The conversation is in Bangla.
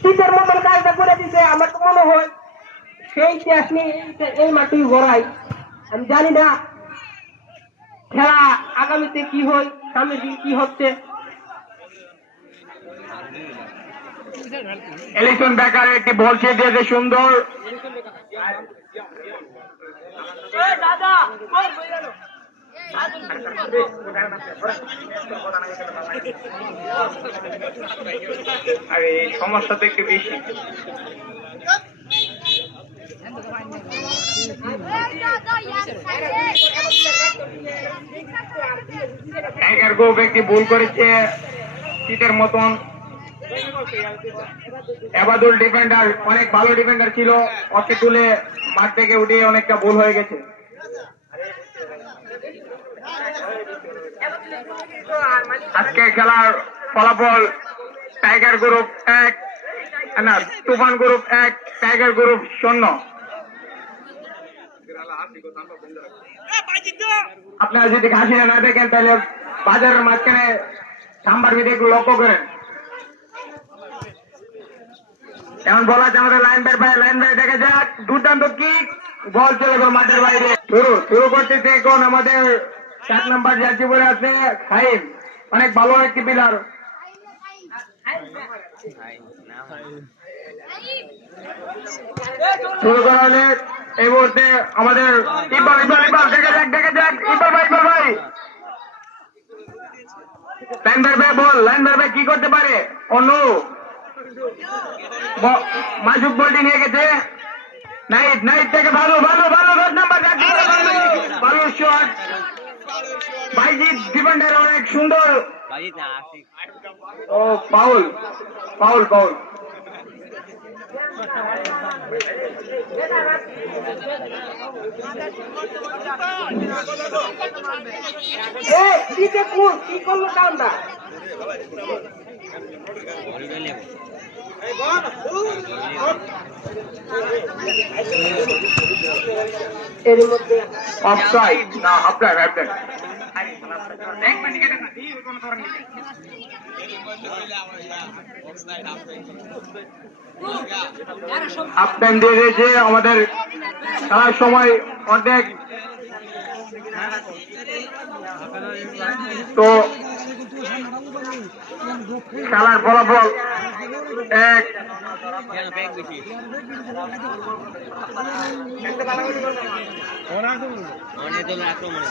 শীতের মতন কাজটা করে দিতে আমার তো মনে হয় সেই টেস্ট নিয়ে এই মাটি গড়াই। আমি জানি না খেলা আগামীতে কি হয় সামনের দিকে কি হচ্ছে। এলিসন বেকার একটি বল ছেড়ে দিয়েছে সুন্দর। সমস্যা একটু বেশি। টাইগার গ্রুপ একটি ভুল করেছে। শীতের মতন। এবাদুল ডিফেন্ডার অনেক ভালো ডিফেন্ডার ছিল। ওকে তুলে মাঠ থেকে উঠিয়ে অনেকটা ভুল হয়ে গেছে। আজকে খেলার ফলাফল টাইগার গ্রুপ এক, না তুফান গ্রুপ এক টাইগার গ্রুপ শূন্য। আপনারা যদি ঘাসিনা না দেখেন তাহলে বাজারের মাঝখানে সাম্বার বিধি লক্ষ্য করেন। এখন বলা আছে আমাদের লাইন বের ভাই লাইন বের দেখে যাক। দুর্দান্ত কিক বল চলে গেল মাঠের বাইরে। শুরু শুরু করতেছে এখন আমাদের সাত নাম্বার পরে আছে, খাইম। অনেক ভালো একটি শুরু করা হলে এই মুহূর্তে আমাদের ইকবাল ইকবাল ইকবাল দেখে যাক দেখে যাক ইকবাল ভাই ইকবাল ভাই। লাইন ভাই বল, লাইন ভাই কি করতে পারে? অনু। মাসুক বলটি নিয়ে গেছে। নাইট নাইট থেকে ভালো ভালো ভালো দশ নাম্বার জার্সি পরে ভালো ভালো শট বাইজিৎ ডিফেন্ডার অনেক সুন্দর। ও পাউল। Paul Paul. কি করল কামটা এর মধ্যে অফসাইড না আপনার আপনার আপনার দিয়ে দিয়েছে আমাদের খেলার সময় অর্ধেক তো খেলার ফলাফল এক। অনেক আক্রমণ।